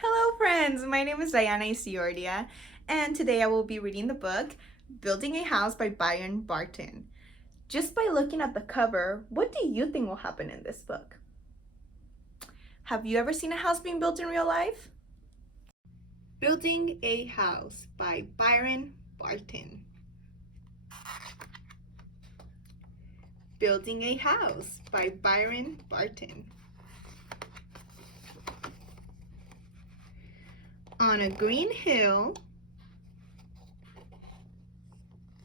Hello friends, my name is Diana Isiordia, and today I will be reading the book Building a House by Byron Barton. Just by looking at the cover, what do you think will happen in this book? Have you ever seen a house being built in real life? Building a House by Byron Barton. Building a House by Byron Barton. On a green hill,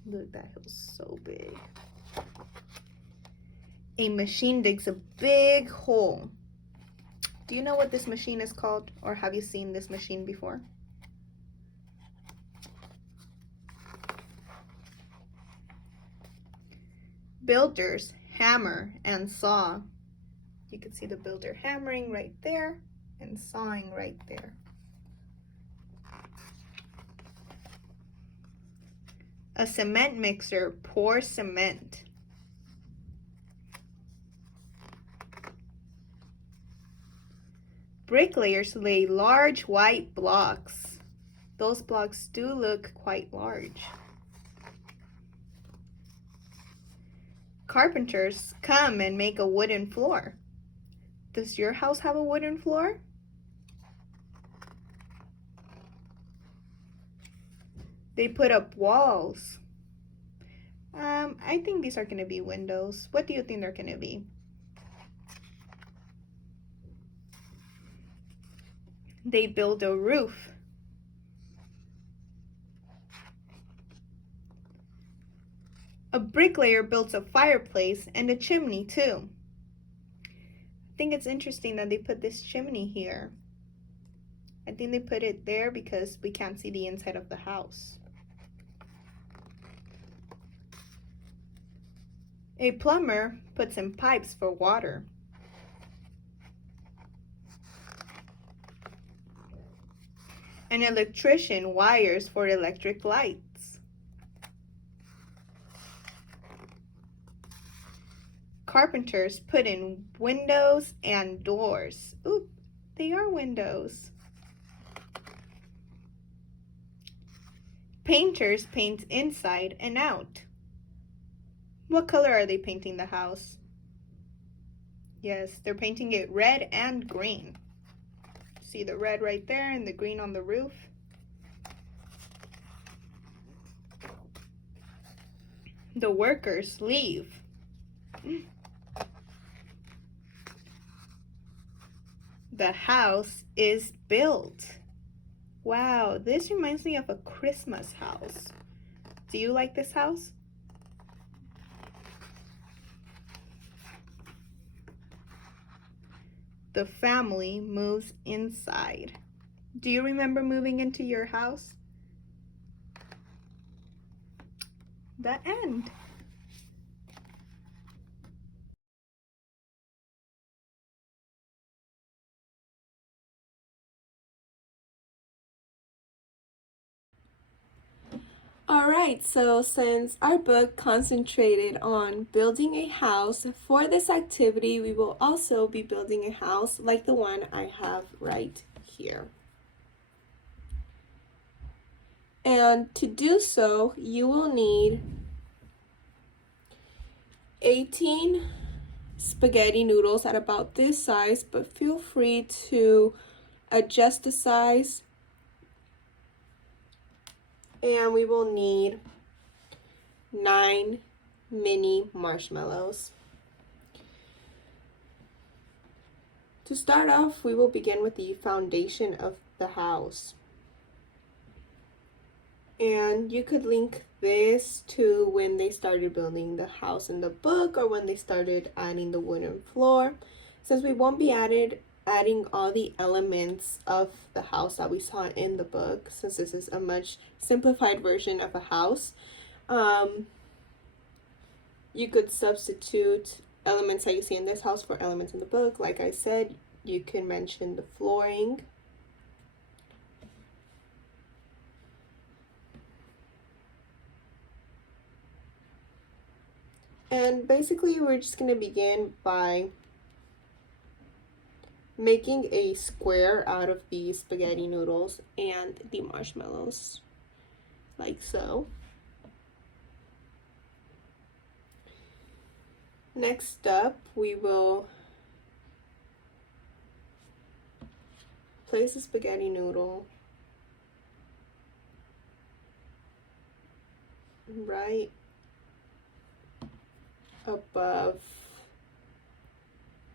look, that hill's so big. A machine digs a big hole. Do you know what this machine is called, or have you seen this machine before? Builders hammer and saw. You can see the builder hammering right there and sawing right there. A cement mixer pours cement. Bricklayers lay large white blocks. Those blocks do look quite large. Carpenters come and make a wooden floor. Does your house have a wooden floor? They put up walls. I think these are going to be windows. What do you think they're going to be? They build a roof. A bricklayer builds a fireplace and a chimney too. I think it's interesting that they put this chimney here. I think they put it there because we can't see the inside of the house. A plumber puts in pipes for water. An electrician wires for electric lights. Carpenters put in windows and doors. Oop, they are windows. Painters paint inside and out. What color are they painting the house? Yes, they're painting it red and green. See the red right there and the green on the roof? The workers leave. The house is built. Wow, this reminds me of a Christmas house. Do you like this house? The family moves inside. Do you remember moving into your house? The end. Alright, so since our book concentrated on building a house, for this activity we will also be building a house like the one I have right here. And to do so, you will need 18 spaghetti noodles at about this size, but feel free to adjust the size. And we will need 9 mini marshmallows. To start off, we will begin with the foundation of the house. And you could link this to when they started building the house in the book or when they started adding the wooden floor. Since we won't be adding all the elements of the house that we saw in the book, since this is a much simplified version of a house, you could substitute elements that you see in this house for elements in the book. Like I said, you can mention the flooring. And basically we're just going to begin by making a square out of the spaghetti noodles and the marshmallows, like so. Next up, we will place a spaghetti noodle right above,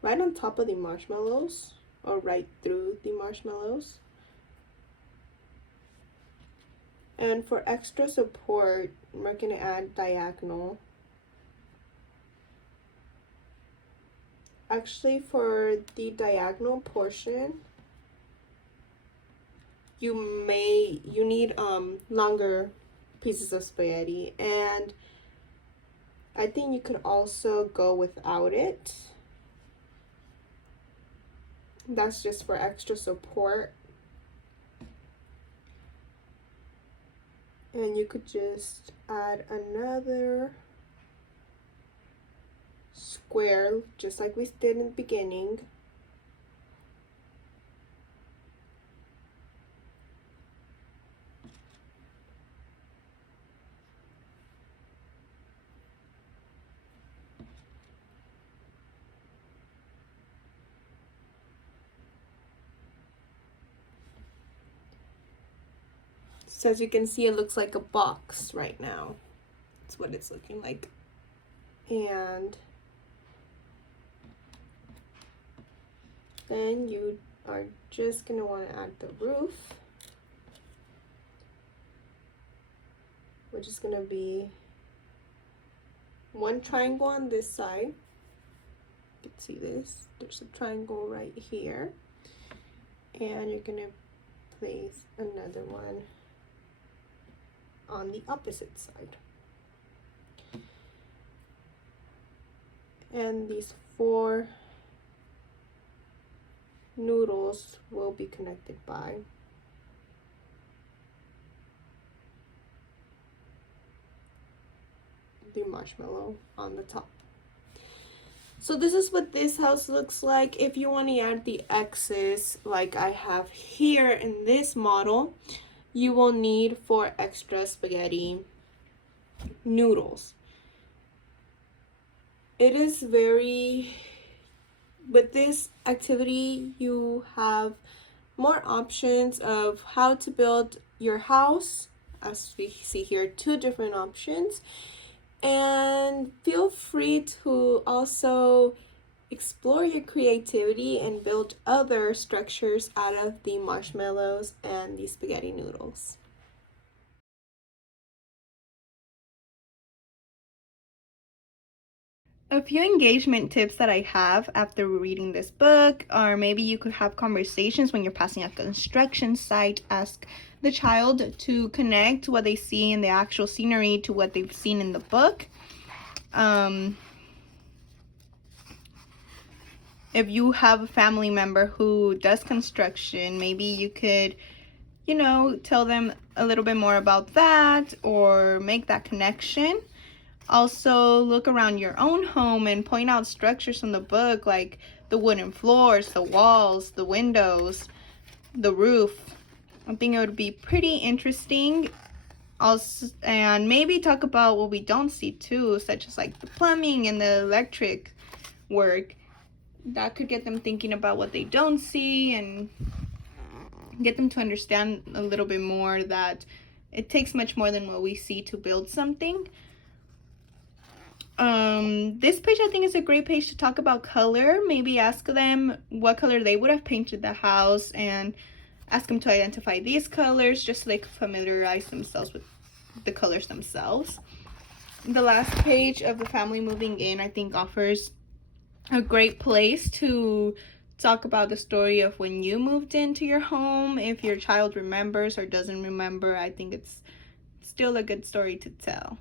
right on top of the marshmallows, or right through the marshmallows. And for extra support, we're going to add diagonal. Actually, for the diagonal portion, you need longer pieces of spaghetti, and I think you could also go without it. That's just for extra support. And you could just add another square, just like we did in the beginning. So as you can see, it looks like a box right now. That's what it's looking like. And then you are just going to want to add the roof, which is going to be one triangle on this side. You can see this. There's a triangle right here. And you're going to place another one on the opposite side. And these 4 noodles will be connected by the marshmallow on the top. So this is what this house looks like. If you want to add the X's like I have here in this model, you will need 4 extra spaghetti noodles. It is with this activity, you have more options of how to build your house. As we see here, 2 different options. And feel free to also explore your creativity and build other structures out of the marshmallows and the spaghetti noodles. A few engagement tips that I have after reading this book, or maybe you could have conversations when you're passing a construction site. Ask the child to connect what they see in the actual scenery to what they've seen in the book. If you have a family member who does construction, maybe you could, tell them a little bit more about that or make that connection. Also, look around your own home and point out structures from the book, like the wooden floors, the walls, the windows, the roof. I think it would be pretty interesting. Also, and maybe talk about what we don't see too, such as like the plumbing and the electric work. That could get them thinking about what they don't see and get them to understand a little bit more that it takes much more than what we see to build something. This page I think is a great page to talk about color. Maybe ask them what color they would have painted the house and ask them to identify these colors just so they can familiarize themselves with the colors themselves. The last page of the family moving in I think offers a great place to talk about the story of when you moved into your home. If your child remembers or doesn't remember, I think it's still a good story to tell.